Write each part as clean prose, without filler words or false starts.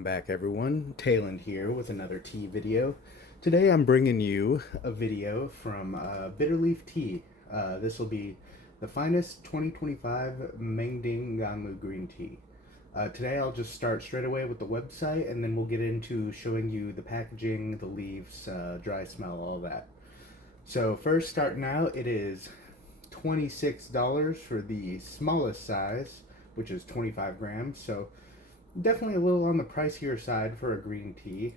Welcome back everyone, Tayland here with another tea video. Today I'm bringing you a video from Bitterleaf Tea. This will be the finest 2025 Mengding Ganlu green tea. Today I'll just start straight away with the website and then we'll get into showing you the packaging, the leaves, dry smell, all that. So first, starting out, it is $26 for the smallest size, which is 25 grams. So definitely a little on the pricier side for a green tea.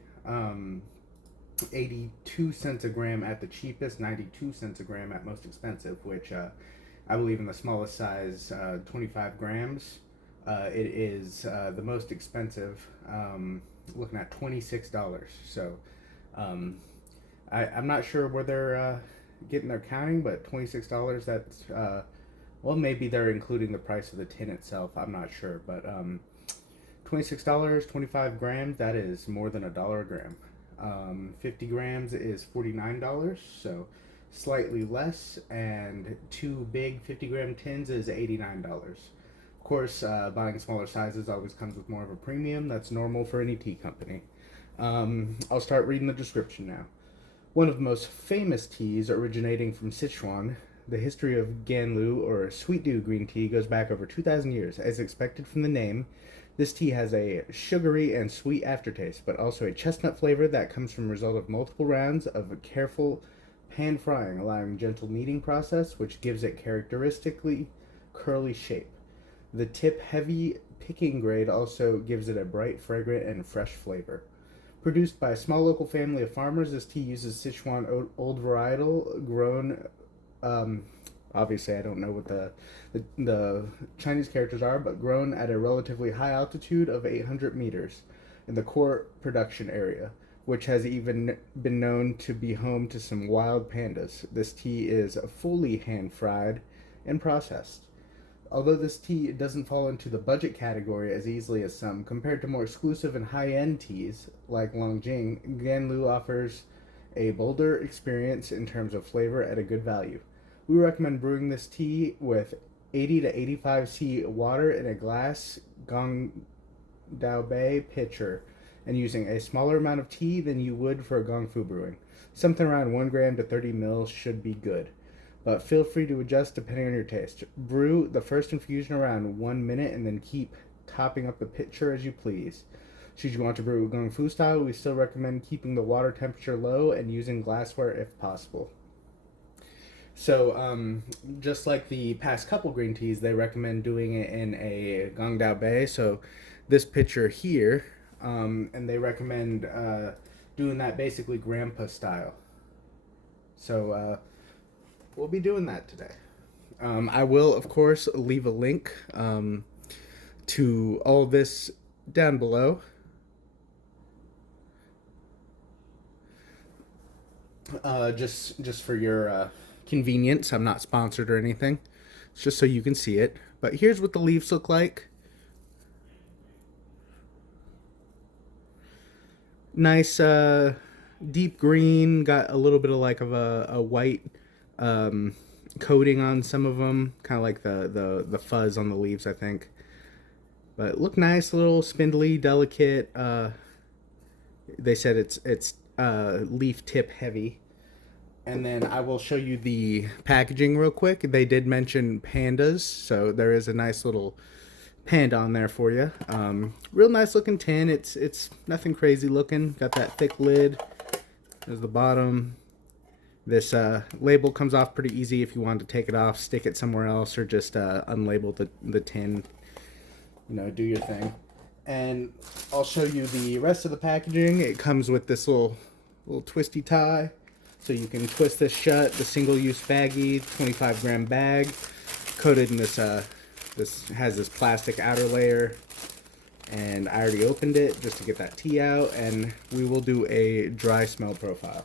82 cents a gram at the cheapest, 92 cents a gram at most expensive, which I believe in the smallest size, 25 grams, it is the most expensive, looking at $26. So I'm not sure where they're getting their counting, but $26, that's, well, maybe they're including the price of the tin itself. I'm not sure, but $26, 25 grams, that is more than $1 a gram. 50 grams is $49, so slightly less, and two big 50 gram tins is $89. Of course, buying smaller sizes always comes with more of a premium. That's normal for any tea company. I'll start reading the description now. One of the most famous teas originating from Sichuan, the history of Ganlu, or sweet dew green tea, goes back over 2,000 years. As expected from the name, this tea has a sugary and sweet aftertaste, but also a chestnut flavor that comes from the result of multiple rounds of careful pan frying, allowing gentle kneading process, which gives it characteristically curly shape. The tip heavy picking grade also gives it a bright, fragrant, and fresh flavor. Produced by a small local family of farmers, this tea uses Sichuan old varietal grown. Obviously, I don't know what the Chinese characters are, but grown at a relatively high altitude of 800 meters in the core production area, which has even been known to be home to some wild pandas. This tea is fully hand-fried and processed. Although this tea doesn't fall into the budget category as easily as some, compared to more exclusive and high-end teas like Longjing, Ganlu offers a bolder experience in terms of flavor at a good value. We recommend brewing this tea with 80 to 85 C water in a glass Gongdaobei pitcher and using a smaller amount of tea than you would for a Gongfu brewing. Something around 1 gram to 30 mils should be good, but feel free to adjust depending on your taste. Brew the first infusion around 1 minute and then keep topping up the pitcher as you please. Should you want to brew Gongfu style, we still recommend keeping the water temperature low and using glassware if possible. So, just like the past couple green teas, they recommend doing it in a Gongdaobei. So, this pitcher here, and they recommend doing that basically grandpa style. So, we'll be doing that today. I will, of course, leave a link to all this down below. Just for your convenience. I'm not sponsored or anything. It's just so you can see it. But here's what the leaves look like. Nice deep green. Got a little bit of like of a white coating on some of them. Kind of like the fuzz on the leaves, I think. But look nice, a little spindly, delicate. They said it's leaf tip heavy. And then I will show you the packaging real quick. They did mention pandas, so there is a nice little panda on there for you. Real nice looking tin. It's nothing crazy looking. Got that thick lid. There's the bottom. This label comes off pretty easy if you want to take it off, stick it somewhere else, or just unlabel the tin. You know, do your thing. And I'll show you the rest of the packaging. It comes with this little twisty tie. So you can twist this shut, the single-use baggie, 25 gram bag, coated in this, this has this plastic outer layer, and I already opened it just to get that tea out, and we will do a dry smell profile.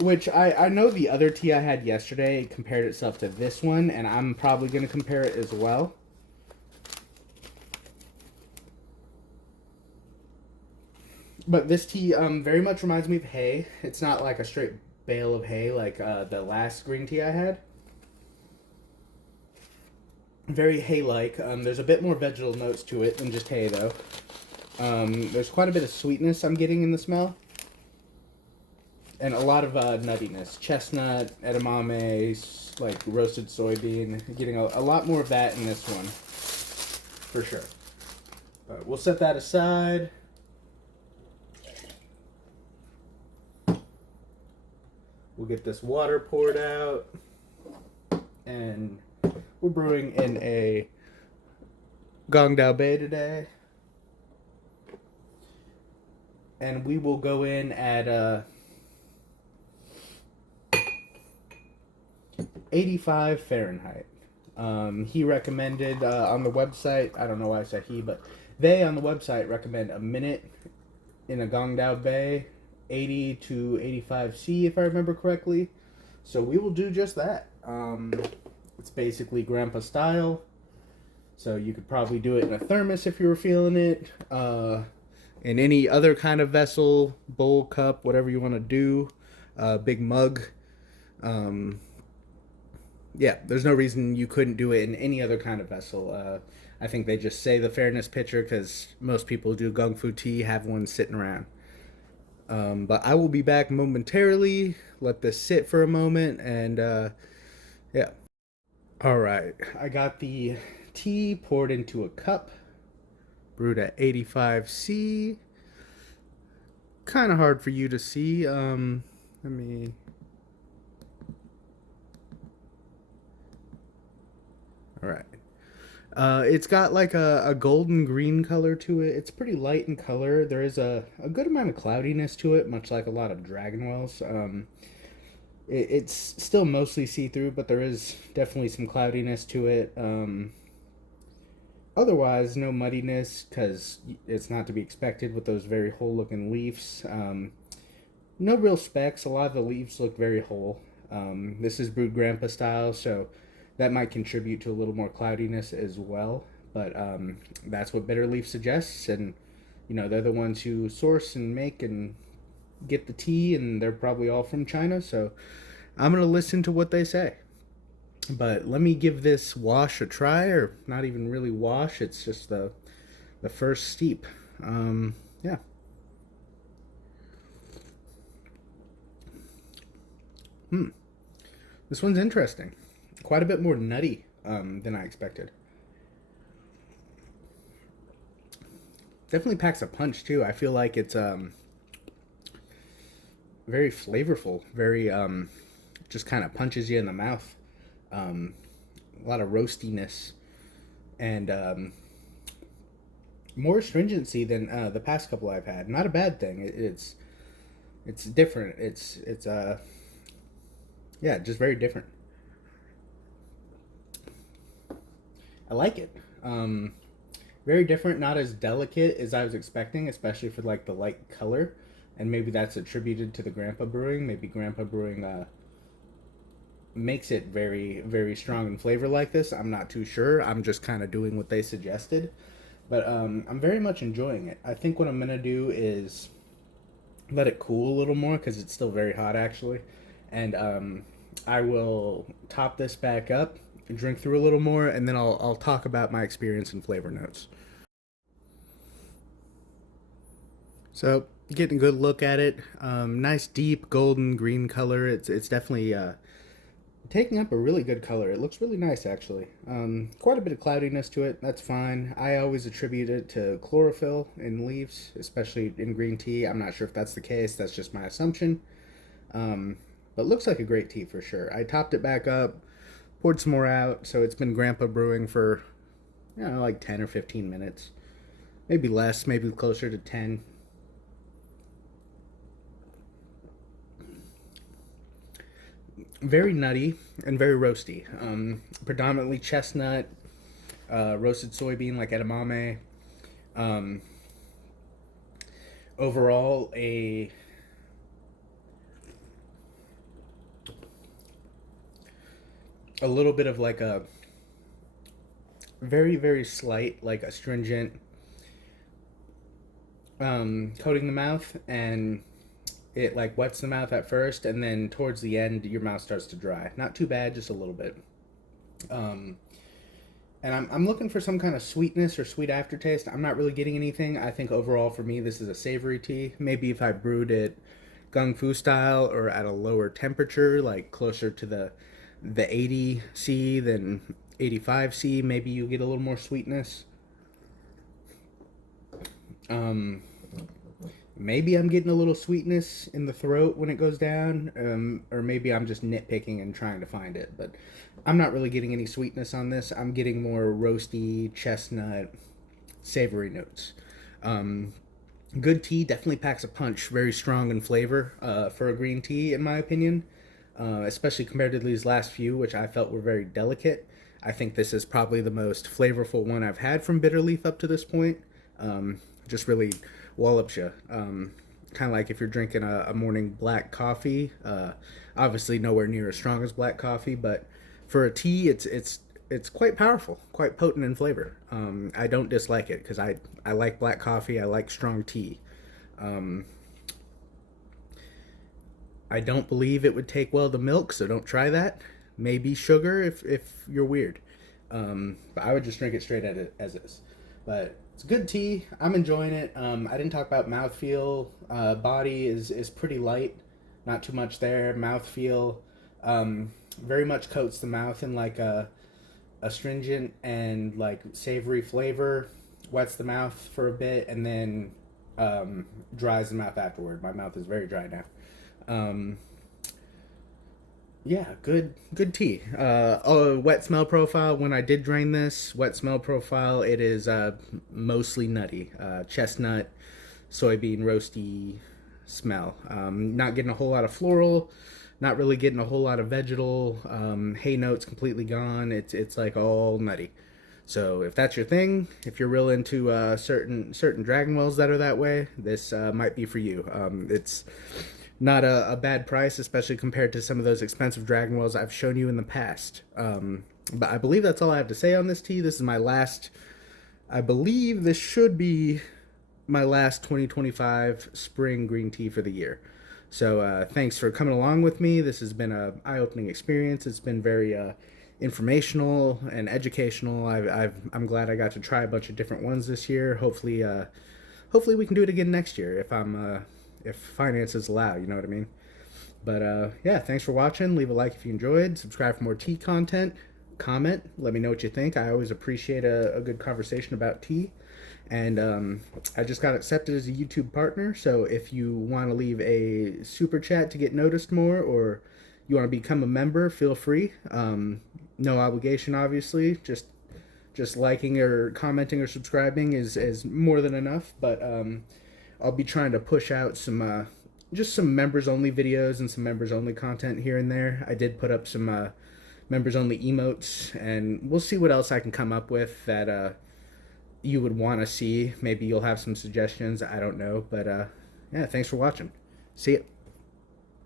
Which I know the other tea I had yesterday compared itself to this one, and I'm probably going to compare it as well. But this tea very much reminds me of hay. It's not like a straight bale of hay like the last green tea I had. Very hay-like. There's a bit more vegetal notes to it than just hay, though. There's quite a bit of sweetness I'm getting in the smell. And a lot of nuttiness. Chestnut, edamame, like roasted soybean. Getting a lot more of that in this one. For sure. But we'll set that aside. We'll get this water poured out. And we're brewing in a Ganlu Bay today. And we will go in at 85 Fahrenheit. He recommended on the website, I don't know why I said he, but they on the website recommend a minute in a Ganlu Bay, 80 to 85 C if I remember correctly. So we will do just that. It's basically grandpa style. So you could probably do it in a thermos if you were feeling it. In any other kind of vessel, bowl, cup, whatever you want to do. Big mug. Yeah, there's no reason you couldn't do it in any other kind of vessel. I think they just say the fairness pitcher because most people do Gung Fu tea, have one sitting around. But I will be back momentarily. Let this sit for a moment and yeah. Alright, I got the tea poured into a cup, brewed at 85C. Kind of hard for you to see. Let me... Alright. It's got like a golden green color to it. It's pretty light in color. There is a good amount of cloudiness to it, much like a lot of dragon wells. It's still mostly see-through, but there is definitely some cloudiness to it. Otherwise, no muddiness, because it's not to be expected with those very whole-looking leaves. No real specks. A lot of the leaves look very whole. This is brewed grandpa style, so that might contribute to a little more cloudiness as well. But that's what Bitterleaf suggests, and you know they're the ones who source and make and get the tea, and they're probably all from China, so I'm gonna listen to what they say. But let me give this wash a try, or not even really wash, it's just the first steep. Yeah. This one's interesting. Quite a bit more nutty than I expected. Definitely packs a punch too. I feel like it's very flavorful, very just kind of punches you in the mouth. A lot of roastiness and more astringency than the past couple I've had. Not a bad thing. It's different. It's yeah, just very different. I like it. Very different, not as delicate as I was expecting, especially for like the light color, and maybe that's attributed to the Grandpa Brewing. Maybe Grandpa Brewing makes it very, very strong in flavor like this. I'm not too sure. I'm just kind of doing what they suggested, but I'm very much enjoying it. I think what I'm gonna do is let it cool a little more because it's still very hot actually, and I will top this back up, drink through a little more, and then I'll talk about my experience and flavor notes. So getting a good look at it. Nice deep golden green color. It's definitely taking up a really good color. It looks really nice actually. Quite a bit of cloudiness to it. That's fine. I always attribute it to chlorophyll in leaves, especially in green tea. I'm not sure if that's the case. That's just my assumption. But looks like a great tea for sure. I topped it back up, poured some more out, so it's been Grandpa Brewing for, you know, like 10 or 15 minutes. Maybe less, maybe closer to 10. Very nutty and very roasty. Predominantly chestnut, roasted soybean like edamame. Overall, a little bit of like a very, very slight, like astringent coating the mouth, and It like wets the mouth at first, and then towards the end, your mouth starts to dry. Not too bad, just a little bit. Um, and I'm looking for some kind of sweetness or sweet aftertaste. I'm not really getting anything. I think overall for me, this is a savory tea. Maybe if I brewed it gung fu style or at a lower temperature, like closer to the 80 C than 85 C, maybe you get a little more sweetness. Um, Maybe I'm getting a little sweetness in the throat when it goes down, or maybe I'm just nitpicking and trying to find it. But I'm not really getting any sweetness on this. I'm getting more roasty, chestnut, savory notes. Um, Good tea definitely packs a punch, very strong in flavor for a green tea, in my opinion, especially compared to these last few, which I felt were very delicate. I think this is probably the most flavorful one I've had from Bitterleaf up to this point. Just really wallops you. Kind of like if you're drinking a morning black coffee. Obviously, nowhere near as strong as black coffee, but for a tea, it's quite powerful, quite potent in flavor. I don't dislike it because I like black coffee. I like strong tea. Um, I don't believe it would take well to milk, so don't try that. Maybe sugar if you're weird. But I would just drink it straight as is. But it's good tea. I'm enjoying it. I didn't talk about mouthfeel. Body is pretty light, not too much there. Mouthfeel very much coats the mouth in like a astringent and like savory flavor, wets the mouth for a bit, and then dries the mouth afterward. My mouth is very dry now. Um, yeah, good tea. Oh, wet smell profile. When I did drain this, wet smell profile, it is mostly nutty, chestnut, soybean, roasty smell. Not getting a whole lot of floral, not really getting a whole lot of vegetal. Hay notes completely gone. It's like all nutty. So if that's your thing, if you're real into certain dragon wells that are that way, this might be for you. It's not a bad price, especially compared to some of those expensive dragon wells I've shown you in the past. But I believe that's all I have to say on this tea. This is my last. I believe this should be my last 2025 spring green tea for the year. So thanks for coming along with me. This has been a eye-opening experience. It's been very informational and educational. I'm glad I got to try a bunch of different ones this year. Hopefully we can do it again next year if finances allow. You know what I mean? But yeah, thanks for watching. Leave a like if you enjoyed. Subscribe for more tea content. Comment. Let me know what you think. I always appreciate a good conversation about tea. And I just got accepted as a YouTube partner, so if you want to leave a super chat to get noticed more, or you want to become a member, feel free. No obligation, obviously. Just liking or commenting or subscribing is more than enough. But I'll be trying to push out some just some members only videos and some members only content here and there. I did put up some members only emotes, and we'll see what else I can come up with that you would want to see. Maybe you'll have some suggestions. I don't know. But yeah, thanks for watching. See ya.